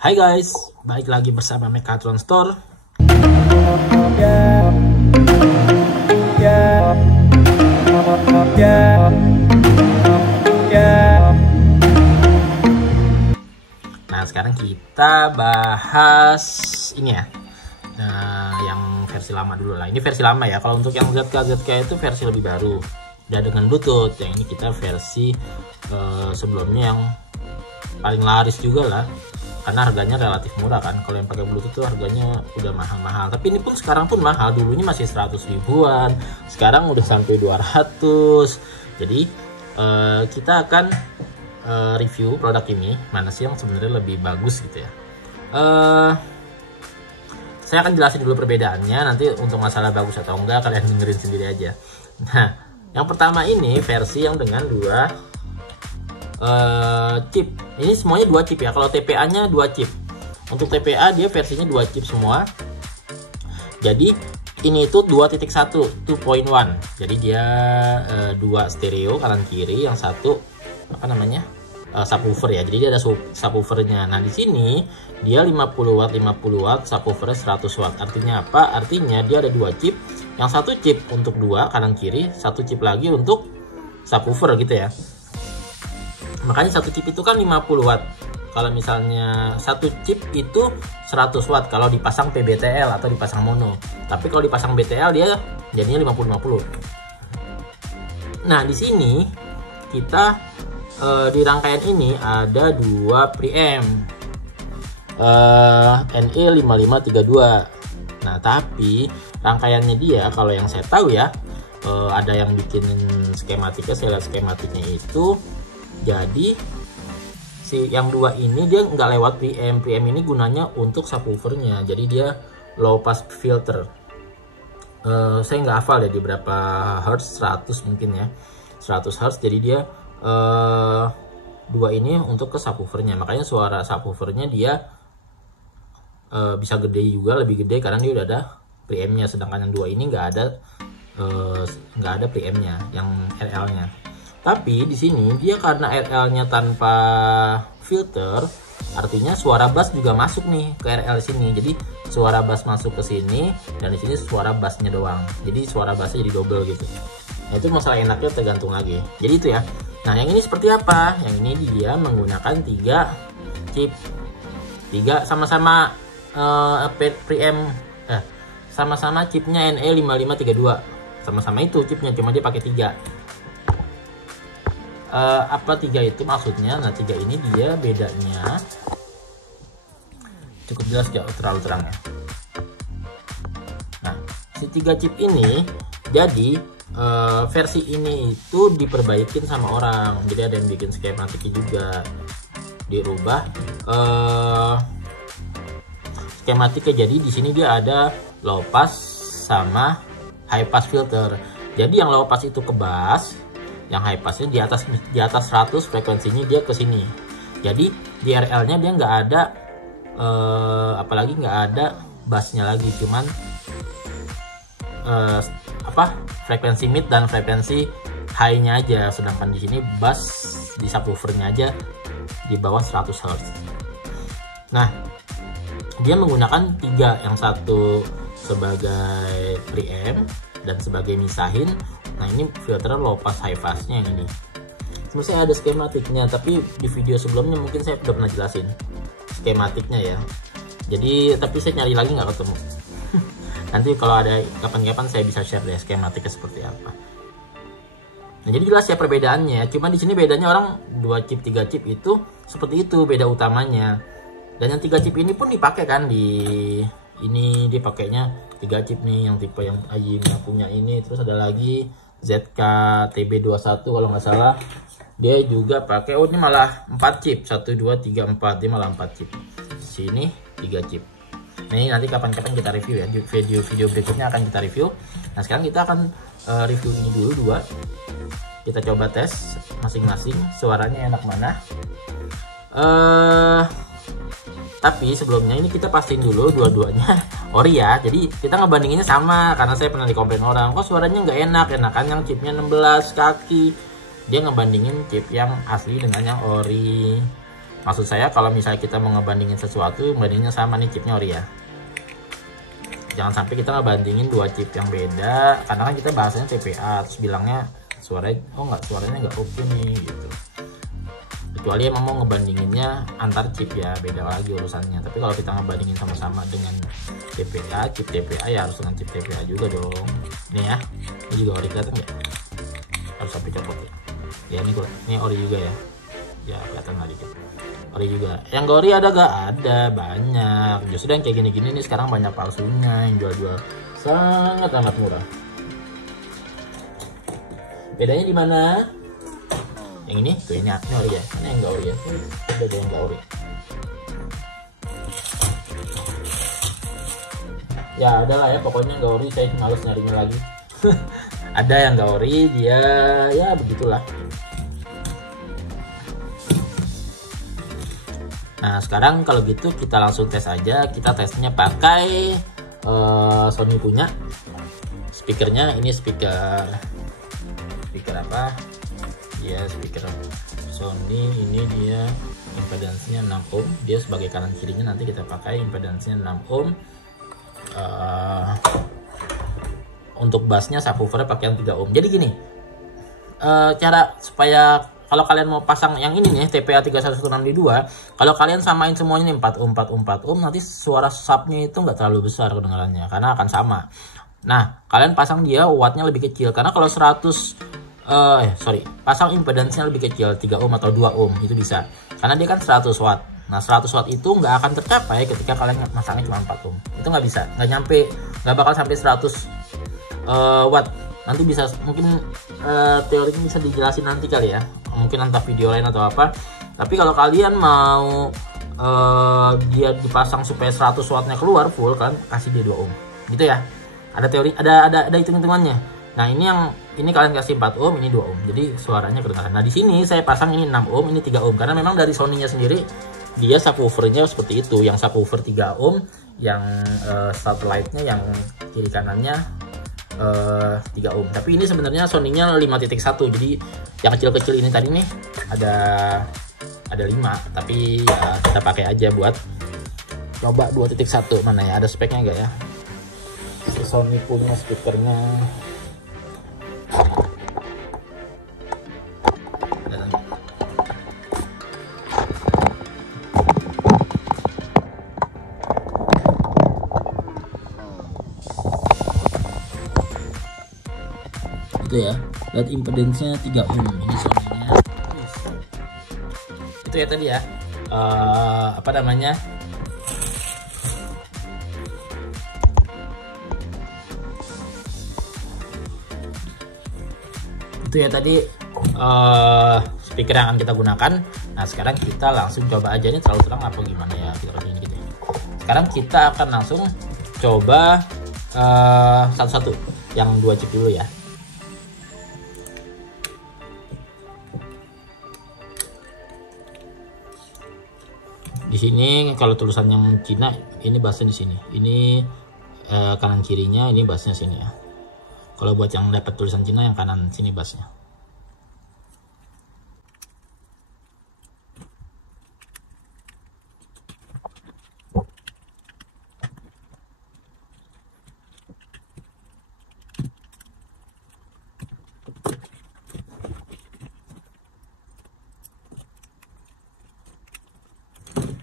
Hai guys, balik lagi bersama Mechatron Store. Nah, sekarang kita bahas ini ya. Yang versi lama dulu lah. Ini versi lama ya. Kalau untuk yang ZK itu versi lebih baru. Udah dengan Bluetooth. Yang ini kita versi sebelumnya yang paling laris juga lah. Karena harganya relatif murah kan. Kalau yang pakai Bluetooth tuh harganya udah mahal-mahal. Tapi ini pun sekarang pun mahal. Dulunya masih 100 ribuan. Sekarang udah sampai 200. Jadi kita akan review produk ini. Mana sih yang sebenarnya lebih bagus gitu ya. Saya akan jelasin dulu perbedaannya. Nanti untuk masalah bagus atau enggak kalian dengerin sendiri aja. Nah, yang pertama ini versi yang dengan dua chip. Ini semuanya 2 chip ya. Kalau TPA nya 2 chip. Untuk TPA dia versinya 2 chip semua. Jadi ini itu 2.1 2.1. Jadi dia 2 stereo kanan kiri, yang satu apa namanya subwoofer ya. Jadi dia ada subwoofernya. Nah di sini dia 50 watt 50 watt, subwoofernya 100 watt. Artinya apa? Artinya dia ada 2 chip. Yang satu chip untuk 2 kanan kiri, satu chip lagi untuk subwoofer gitu ya. Makanya satu chip itu kan 50 watt. Kalau misalnya satu chip itu 100 watt kalau dipasang PBTL atau dipasang mono. Tapi kalau dipasang BTL dia jadinya 50-50. Nah, di sini kita di rangkaian ini ada 2 preamp NE5532. Nah, tapi rangkaiannya dia kalau yang saya tahu ya, ada yang bikin skematiknya, saya lihat skematiknya itu. Jadi si yang 2 ini dia nggak lewat preamp. Preamp ini gunanya untuk subwoofernya. Jadi dia low pass filter. Saya nggak hafal ya di berapa hertz, 100 mungkin ya, 100 hertz. Jadi dia 2 ini untuk ke subwoofernya. Makanya suara subwoofernya dia bisa gede juga, lebih gede karena dia udah ada preampnya. Sedangkan yang 2 ini nggak ada preampnya, yang RL-nya. Tapi di sini dia karena RL-nya tanpa filter, artinya suara bass juga masuk nih ke RL sini. Jadi suara bass masuk ke sini dan di sini suara bassnya doang. Jadi suara bassnya jadi double gitu. Nah, itu masalah enaknya tergantung lagi. Jadi itu ya. Nah, yang ini seperti apa? Yang ini dia menggunakan 3 chip. 3 sama-sama preamp sama-sama chipnya NE5532. Sama-sama itu chipnya, cuma dia pakai 3. Apa 3 itu maksudnya? Nah, 3 ini dia bedanya cukup jelas ya, terlalu terang ya. Nah, si 3 chip ini jadi versi ini itu diperbaikin sama orang. Jadi ada yang bikin skematiknya juga dirubah skematiknya. Jadi di sini dia ada low pass sama high pass filter. Jadi yang low pass itu ke bass, yang high passnya di atas 100 frekuensinya dia ke sini. Jadi di RL-nya dia nggak ada apalagi nggak ada bassnya lagi, cuman frekuensi mid dan frekuensi high-nya aja. Sedangkan di sini bass di subwoofernya aja di bawah 100 Hz. Nah, dia menggunakan 3, yang satu sebagai preamp dan sebagai misahin. Nah, ini filter low pass high passnya yang ini. Sebenarnya ada skematiknya, tapi di video sebelumnya mungkin saya udah pernah jelasin skematiknya ya. Jadi tapi saya nyari lagi nggak ketemu. Nanti kalau ada kapan-kapan saya bisa share deh skematiknya seperti apa. Nah, jadi jelas ya perbedaannya. Cuma di sini bedanya orang 2 chip 3 chip itu seperti itu beda utamanya. Dan yang 3 chip ini pun dipakai kan di ini, dia pakainya 3 chip nih, yang tipe yang Ajim yang punya ini. Terus ada lagi ZK TB21 kalau nggak salah, dia juga pakai, ini malah 4 chip, 1 2 3 4, dia malah 4 chip. Sini 3 chip. Nah, ini nanti kapan-kapan kita review ya, video berikutnya akan kita review. Nah, sekarang kita akan review ini dulu 2. Kita coba tes masing-masing suaranya enak mana. Tapi sebelumnya ini kita pastiin dulu dua-duanya ori ya. Jadi kita ngebandinginnya sama, karena saya pernah dikomplain orang, kok suaranya nggak enak, enakan yang chipnya 16 kaki. Dia ngebandingin chip yang asli dengan yang ori. Maksud saya kalau misalnya kita mau ngebandingin sesuatu, bandingnya sama nih chipnya Ori ya. Jangan sampai kita ngebandingin dua chip yang beda, karena kan kita bahasanya TPA terus bilangnya suaranya suaranya nggak oke nih gitu. Kecuali emang mau ngebandinginnya antar chip ya, beda lagi urusannya. Tapi kalau kita ngebandingin sama-sama dengan TPA, chip TPA ya harus dengan chip TPA juga dong. Nih ya, ini juga Ori, kelihatan nggak? Harus sampai copot ya. Ya ini Ori juga ya. Ya kelihatan lagi gitu. Ori juga. Yang gak Ori ada gak? Ada, banyak. Justru yang kayak gini-gini nih sekarang banyak palsunya yang jual-jual sangat amat murah. Bedanya di mana? Yang ini tuh, ini Ori ya. Ini yang gak Ori ya. Ada yang gak Ori. Ya ada lah ya, pokoknya gak Ori saya males nyarinya lagi. Ada yang gak Ori, dia ya begitulah. Nah sekarang kalau gitu kita langsung tes aja. Kita tesnya pakai Sony punya speakernya. Ini speaker apa ya, speaker Sony. Ini dia impedance-nya 6 ohm. Dia sebagai kanan kirinya, nanti kita pakai impedance-nya 6 ohm. Untuk bassnya subwoofer pakai yang 3 ohm. Jadi gini, cara supaya kalau kalian mau pasang yang ini nih TPA 3116D2, kalau kalian samain semuanya nih 4 ohm 4 ohm 4 ohm, nanti suara subnya itu nggak terlalu besar kedengarannya karena akan sama. Nah kalian pasang dia wattnya lebih kecil, karena kalau 100 pasang impedance-nya lebih kecil 3 ohm atau 2 ohm itu bisa, karena dia kan 100 watt. Nah 100 watt itu nggak akan tercapai ketika kalian masangnya cuma 4 ohm. Itu nggak bisa, nggak bakal sampai 100 watt. Nanti bisa mungkin teorinya bisa dijelasin nanti kali ya, mungkin entah video lain atau apa. Tapi kalau kalian mau dia dipasang supaya 100 wattnya keluar full, kan kasih dia 2 ohm gitu ya. Ada teori, ada hitung-hitungannya. Nah ini kalian kasih 4 ohm, ini 2 ohm, jadi suaranya kedengaran. Nah di sini saya pasang ini 6 ohm, ini 3 ohm, karena memang dari Sony-nya sendiri dia subwoofernya seperti itu. Yang subwoofer 3 ohm, yang satellite-nya yang kiri kanannya 3 ohm. Tapi ini sebenarnya Sony-nya 5.1, jadi yang kecil-kecil ini tadi nih ada 5, tapi ya kita pakai aja buat coba 2.1. mana ya, ada speknya enggak ya? Si Sony punya speakernya. Itu ya, lihat impedance-nya 3 ohm. Ini Sony-nya itu ya tadi ya, apa namanya, itu ya tadi speaker yang akan kita gunakan. Nah sekarang kita langsung coba aja. Ini terlalu terang apa gimana ya, kita ini gitu ya. Sekarang kita akan langsung coba satu-satu, yang 2 chip dulu ya. Di sini kalau tulisan yang Cina ini bassnya di sini, ini kanan kirinya, ini bassnya sini ya. Kalau buat yang dapat tulisan Cina yang kanan sini bassnya.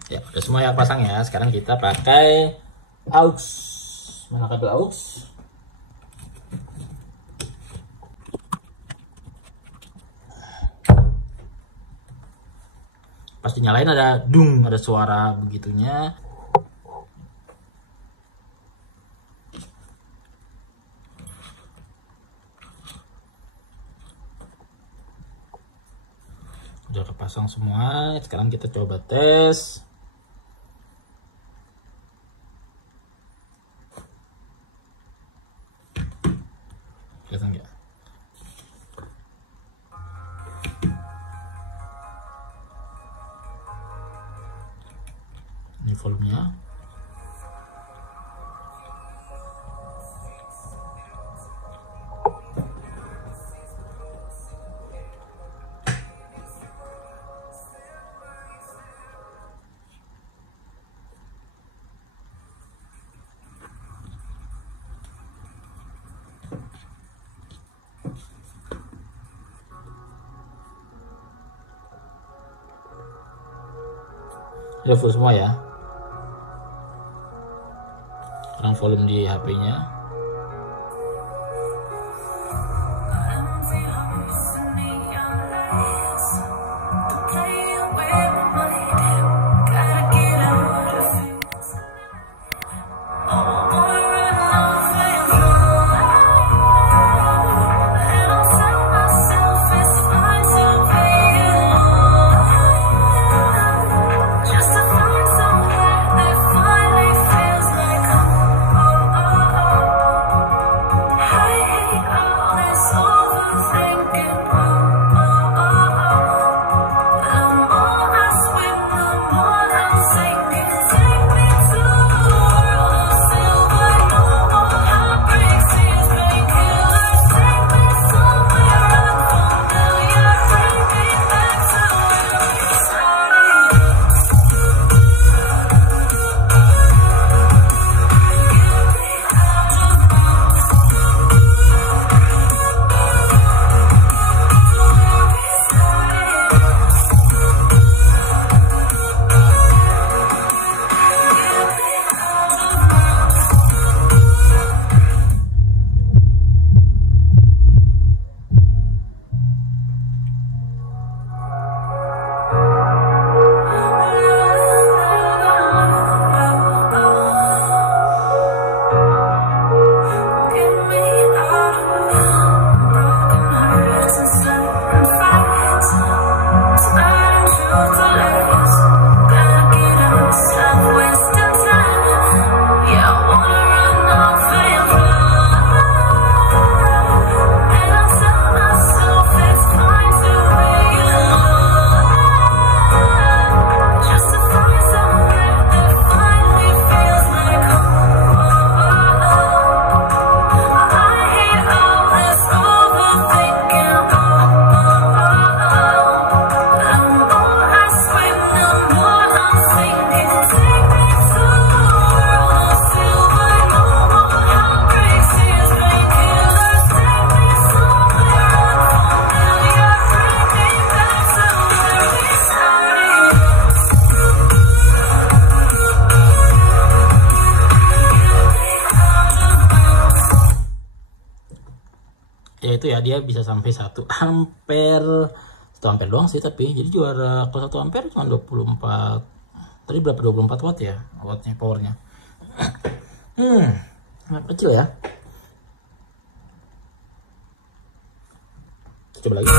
Ya udah semua yang pasang ya. Sekarang kita pakai aux. Mana kabel aux? Pasti nyalain ada dung, ada suara begitunya. Udah kepasang semua. Sekarang kita coba tes. Kelihatan nggak? Ini volumenya. Udah full semua ya. Sekarang volume di HP-nya. Itu ya, dia bisa sampai 1 ampere. 1 ampere doang sih, tapi jadi juara kalau 1 ampere cuma 24. Tadi berapa? 24 watt ya wattnya, powernya. Kecil ya. Coba lagi.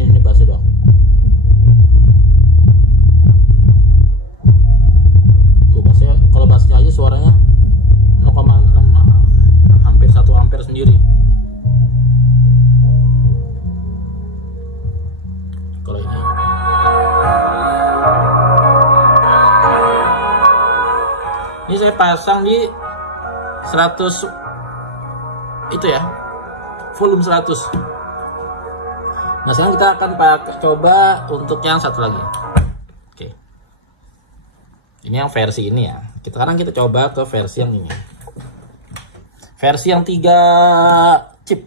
Ini bassnya dong. Kalau bassnya aja suaranya 0,6, hampir 1 ampere sendiri. Kalau ini saya pasang di 100 itu ya, volume 100. Nah sekarang kita akan coba untuk yang satu lagi. Oke, ini yang versi ini ya. Sekarang kita coba ke versi yang ini, versi yang 3 chip.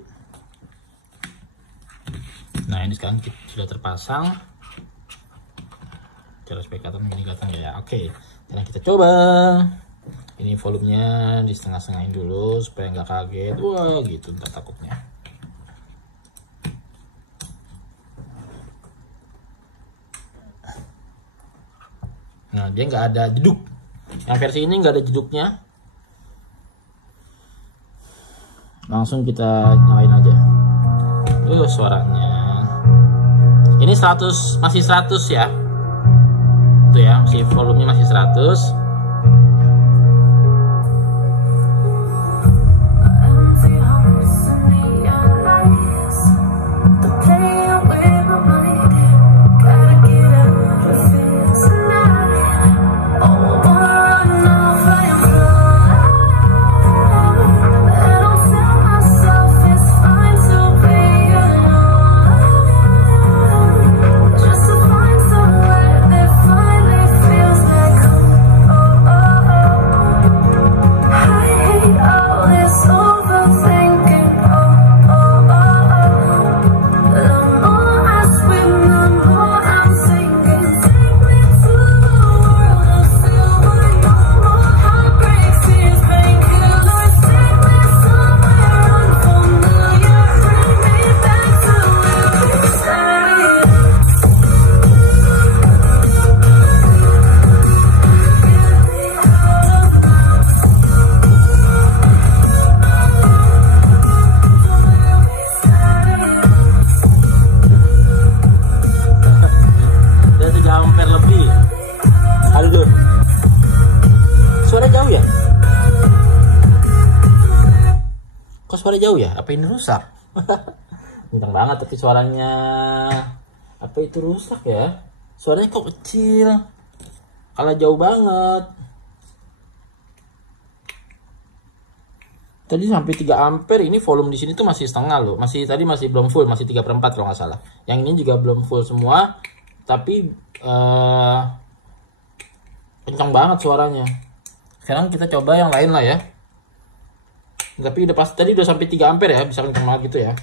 Nah ini sekarang sudah terpasang. Cara supaya kelihatan ini kelihatan ya. Oke, sekarang kita coba. Ini volumenya di setengah-setengahnya dulu supaya nggak kaget. Wah gitu, nggak takutnya. Nah dia nggak ada jeduk. Yang versi ini nggak ada jeduknya. Langsung kita nyalain aja. Suaranya. Ini 100, masih 100 ya. Tuh ya, masih volumenya masih 100. agak jauh ya? Apa ini rusak? Kencang banget tapi suaranya. Apa itu rusak ya? Suaranya kok kecil? Kalah jauh banget. Tadi sampai 3 ampere, ini volume di sini tuh masih setengah loh. Tadi masih belum full, masih 3/4 kalau nggak salah. Yang ini juga belum full semua, tapi kencang banget suaranya. Sekarang kita coba yang lain lah ya. Tapi udah pasti tadi udah sampai 3 ampere ya, bisa kencang banget gitu ya.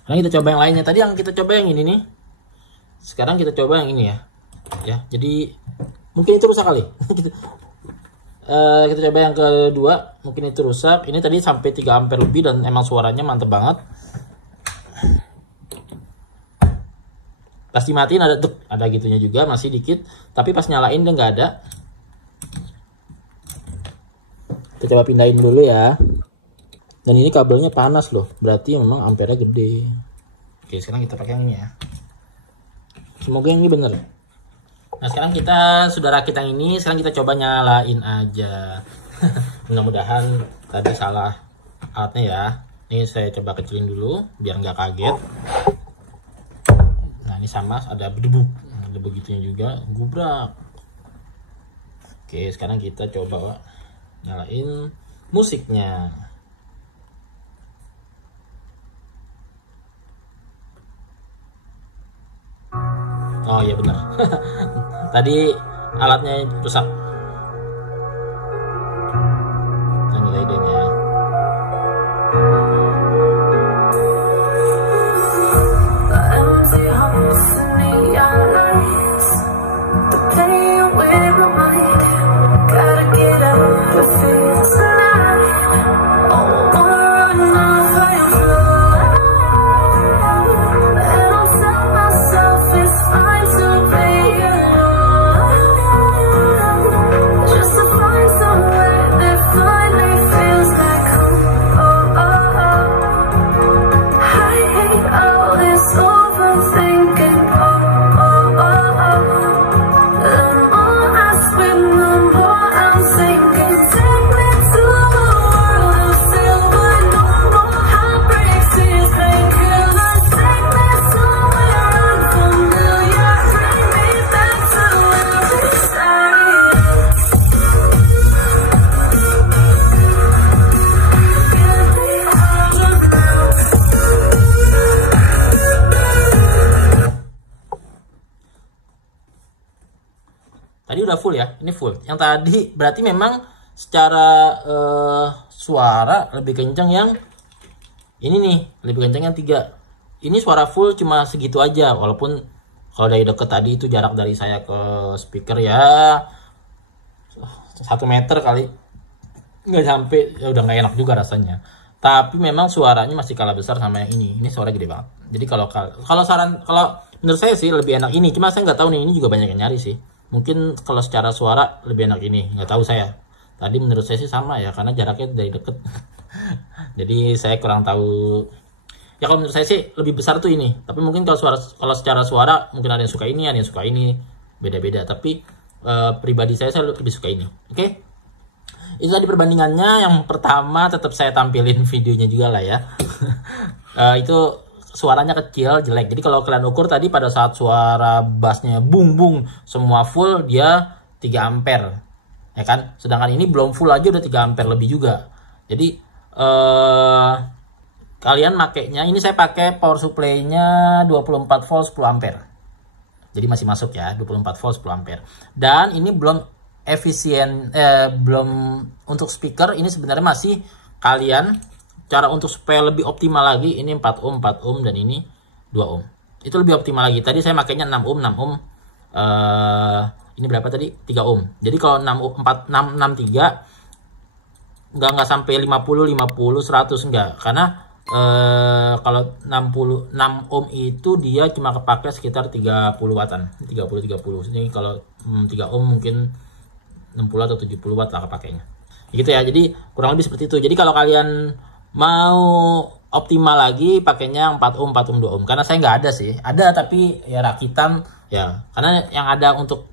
Sekarang kita coba yang lainnya. Tadi yang kita coba yang ini nih. Sekarang kita coba yang ini ya. Ya, jadi mungkin itu rusak kali. Kita coba yang kedua, mungkin itu rusak. Ini tadi sampai 3 ampere lebih dan emang suaranya mantep banget. Pas dimatiin ada gitunya juga, masih dikit. Tapi pas nyalain dia nggak ada. Kita coba pindahin dulu ya. Dan ini kabelnya panas loh, berarti memang ampere gede. Oke, sekarang kita pakai yang ini ya. Semoga yang ini bener. Nah sekarang kita sudah rakit yang ini, sekarang kita coba nyalain aja. Mudah-mudahan tadi salah alatnya ya. Ini saya coba kecilin dulu biar nggak kaget. Nah ini sama, ada debu begitunya juga, gubrak. Oke, sekarang kita coba nyalain musiknya. Oh iya benar. Tadi alatnya rusak. Nah, ini idenya. Tadi udah full ya, ini full. Yang tadi berarti memang secara suara lebih kencang yang ini nih, lebih kencang yang 3. Ini suara full cuma segitu aja, walaupun kalau dari deket tadi itu jarak dari saya ke speaker ya 1 meter kali, nggak sampai, ya udah nggak enak juga rasanya. Tapi memang suaranya masih kalah besar sama yang ini suara gede banget. Jadi kalau menurut saya sih lebih enak ini, cuma saya nggak tahu nih, ini juga banyak yang nyari sih. Mungkin kalau secara suara lebih enak ini, nggak tahu saya. Tadi menurut saya sih sama ya, karena jaraknya dari deket. Jadi saya kurang tahu. Ya kalau menurut saya sih lebih besar tuh ini. Tapi mungkin kalau secara suara mungkin ada yang suka ini, ada yang suka ini, beda-beda. Tapi pribadi saya lebih suka ini. Oke? Itu tadi perbandingannya. Yang pertama tetap saya tampilin videonya juga lah ya. Itu suaranya kecil, jelek. Jadi kalau kalian ukur tadi pada saat suara bassnya bung semua full, dia 3 ampere ya kan, sedangkan ini belum full aja udah 3 ampere lebih juga. Jadi kalian makainya, ini saya pakai power supply-nya 24 volt 10 ampere, jadi masih masuk ya, 24 volt 10 ampere. Dan ini belum efisien, belum untuk speaker. Ini sebenarnya masih kalian cara untuk supaya lebih optimal lagi, ini 4 ohm dan ini 2 ohm. Itu lebih optimal lagi. Tadi saya makainya 6 ohm. Ini berapa tadi? 3 ohm. Jadi kalau 63 enggak sampai 50 100 enggak. Karena kalau 6 ohm itu dia cuma kepake sekitar 30 wattan. 30. Jadi kalau 3 ohm mungkin 60 atau 70 watt lah kepakainya. Gitu ya. Jadi kurang lebih seperti itu. Jadi kalau kalian mau optimal lagi pakainya 4 ohm 2 ohm, karena saya nggak ada sih, ada tapi ya rakitan ya, karena yang ada untuk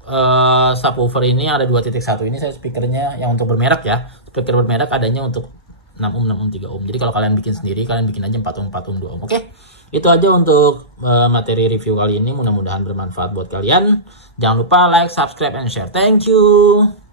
subwoofer ini ada 2.1 ini saya speakernya yang untuk bermerek ya, speaker bermerek adanya untuk 6 ohm, 6 ohm, 3 ohm. Jadi kalau kalian bikin sendiri, kalian bikin aja 4 ohm, 4 ohm, 2 ohm. Oke. Itu aja untuk materi review kali ini. Mudah-mudahan bermanfaat buat kalian. Jangan lupa like, subscribe, and share. Thank you.